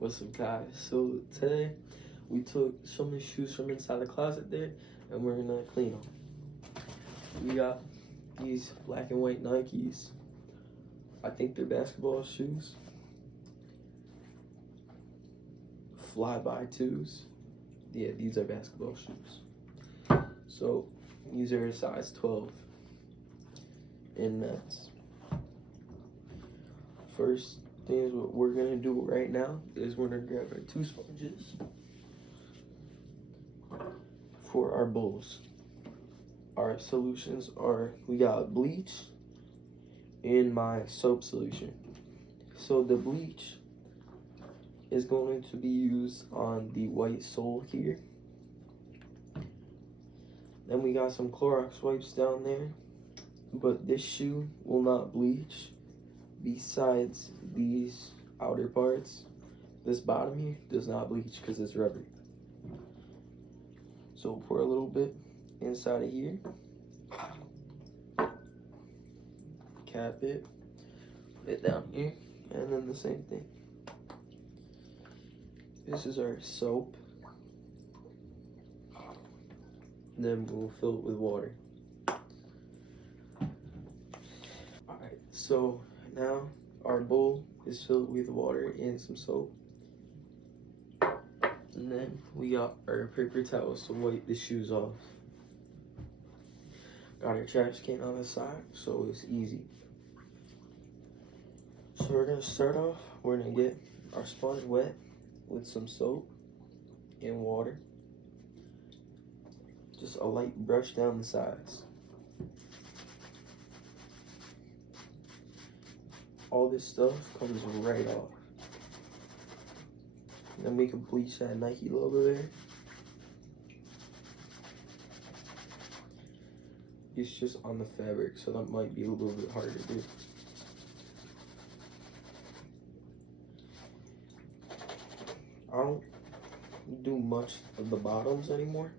What's up, guys? So today we took some of the shoes from inside the closet there and we're gonna clean them. We got these black and white Nikes. I think they're basketball shoes. Flyby 2's. Yeah, these are basketball shoes. So these are a size 12 in men's. First things what we're gonna do right now is we're gonna grab our 2 sponges for our bowls. Our solutions are, we got bleach in my soap solution. So the bleach is going to be used on the white sole here. Then we got some Clorox wipes down there, but this shoe will not bleach. Besides these outer parts, this bottom here does not bleach because it's rubber. So pour a little bit inside of here, cap it, put it down here, and then the same thing. This is our soap. Then we'll fill it with water. Alright, so now our bowl is filled with water and some soap. And then we got our paper towels to wipe the shoes off. Got our trash can on the side, so it's easy. So we're gonna start off, we're gonna get our sponge wet with some soap and water. Just a light brush down the sides. All this stuff comes right off. Then we can bleach that Nike logo there. It's just on the fabric, so that might be a little bit harder to do. I don't do much of the bottoms anymore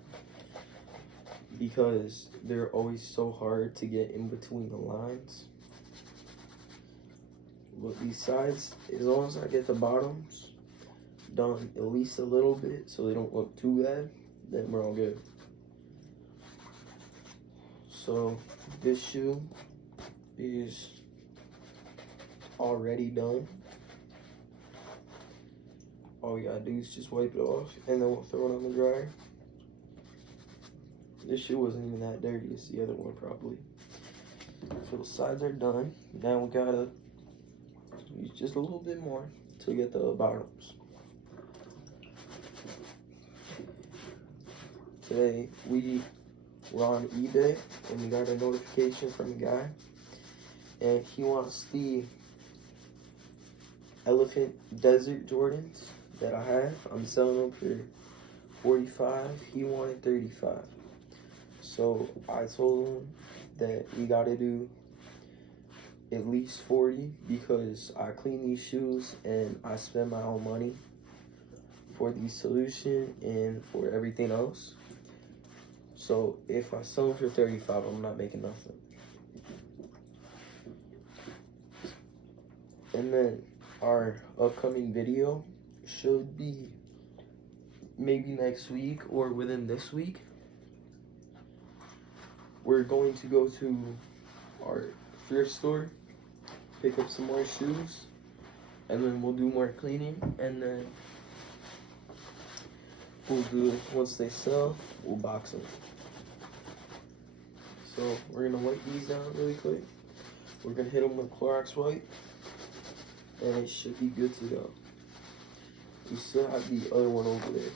because they're always so hard to get in between the lines. But besides, as long as I get the bottoms done at least a little bit so they don't look too bad, then we're all good. So this shoe is already done. All we gotta do is just wipe it off and then we'll throw it on the dryer. This shoe wasn't even that dirty, it's the other one probably. So the sides are done. Now we gotta use just a little bit more to get the bottoms. Today we were on eBay and we got a notification from a guy and he wants the Elephant Desert Jordans that I have. I'm selling them for 45. He wanted 35. So I told him that we gotta do at least 40 because I clean these shoes and I spend my own money for the solution and for everything else. So if I sell them for 35, I'm not making nothing. And then our upcoming video should be maybe next week or within this week. We're going to go to our thrift store, pick up some more shoes, and then we'll do more cleaning, and then we'll do, once they sell, we'll box them. So we're gonna wipe these down really quick. We're gonna hit them with Clorox wipe, and it should be good to go. We still have the other one over there.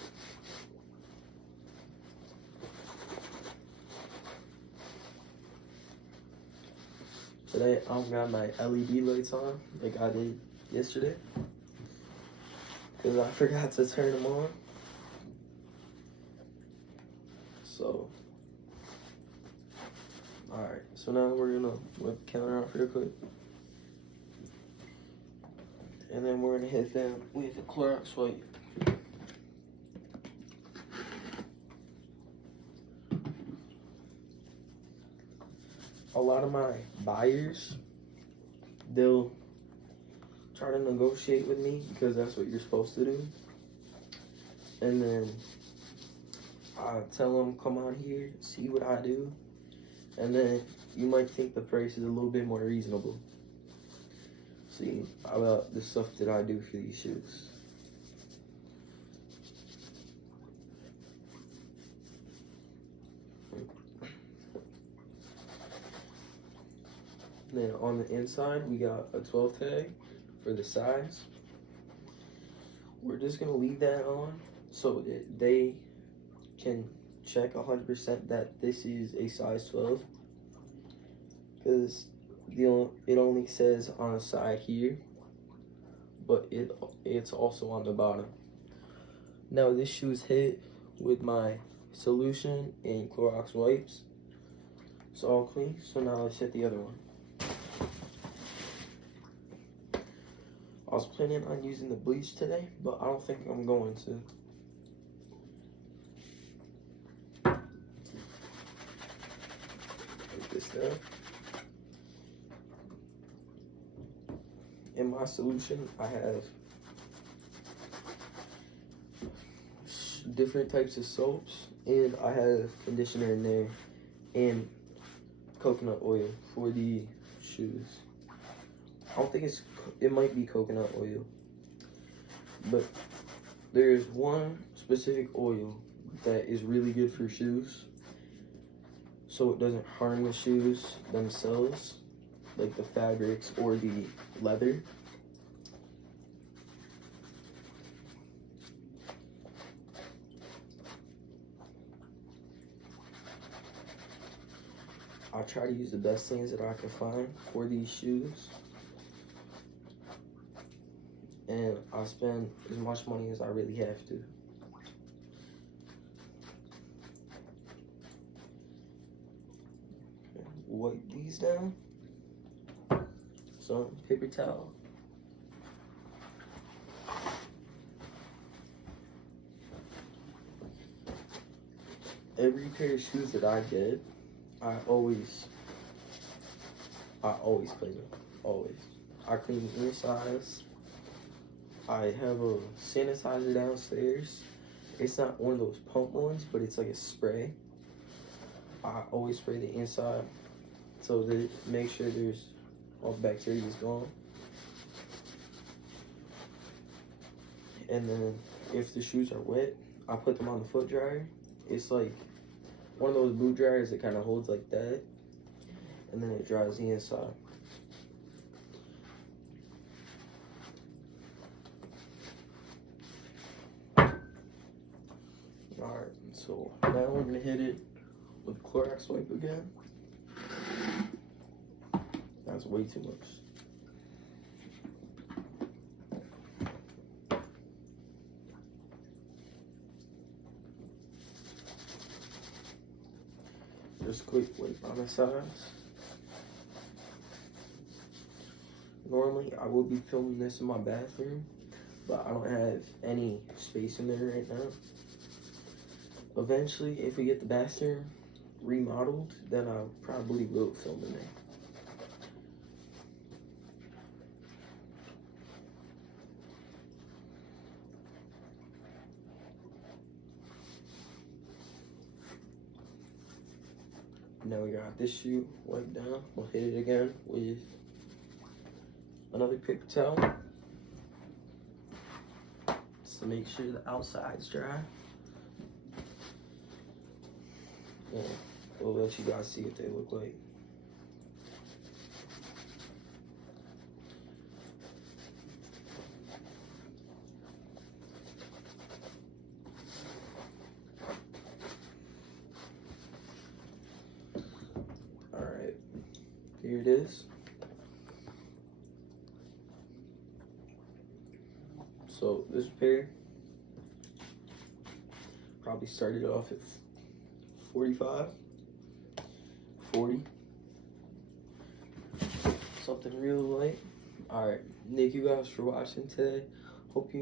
Today I don't got my LED lights on like I did yesterday because I forgot to turn them on. So, alright, so now we're gonna whip the counter off real quick. And then we're gonna hit them with the Clorox wipe. A lot of my buyers, they'll try try to negotiate with me because that's what you're supposed to do. And then I tell them, come on here, see what I do. And then you might think the price is a little bit more reasonable. See about the stuff that I do for these shoes. Then on the inside, we got a 12 tag for the size. We're just gonna leave that on so that they can check 100% that this is a size 12. Because it only says on the side here, but it's also on the bottom. Now this shoe is hit with my solution and Clorox wipes. It's all clean, so now let's hit the other one. I was planning on using the bleach today, but I don't think I'm going to. Put this down. In my solution, I have different types of soaps, and I have conditioner in there, and coconut oil for the shoes. I don't think it might be coconut oil, but there's one specific oil that is really good for shoes, so it doesn't harm the shoes themselves, like the fabrics or the leather. I try to use the best things that I can find for these shoes. And I spend as much money as I really have to. Wipe these down. Some paper towel. Every pair of shoes that I get, I always clean them. Always. I clean the insides. I have a sanitizer downstairs. It's not one of those pump ones, but it's like a spray. I always spray the inside so that make sure there's all the bacteria is gone. And then if the shoes are wet, I put them on the foot dryer. It's like one of those boot dryers that kind of holds like that, and then it dries the inside. Alright, so now we're gonna hit it with Clorox wipe again. That's way too much. Just quick wipe on the sides. Normally I would be filming this in my bathroom, but I don't have any space in there right now. Eventually, if we get the bathroom remodeled, then I probably will film in there. Now we got this shoe wiped down. We'll hit it again with another paper towel just to make sure the outside's dry. Yeah, we'll let you guys see what they look like. Alright, here it is. So this pair probably started off at 45, 40, something real light. Alright, thank you guys for watching today. Hope you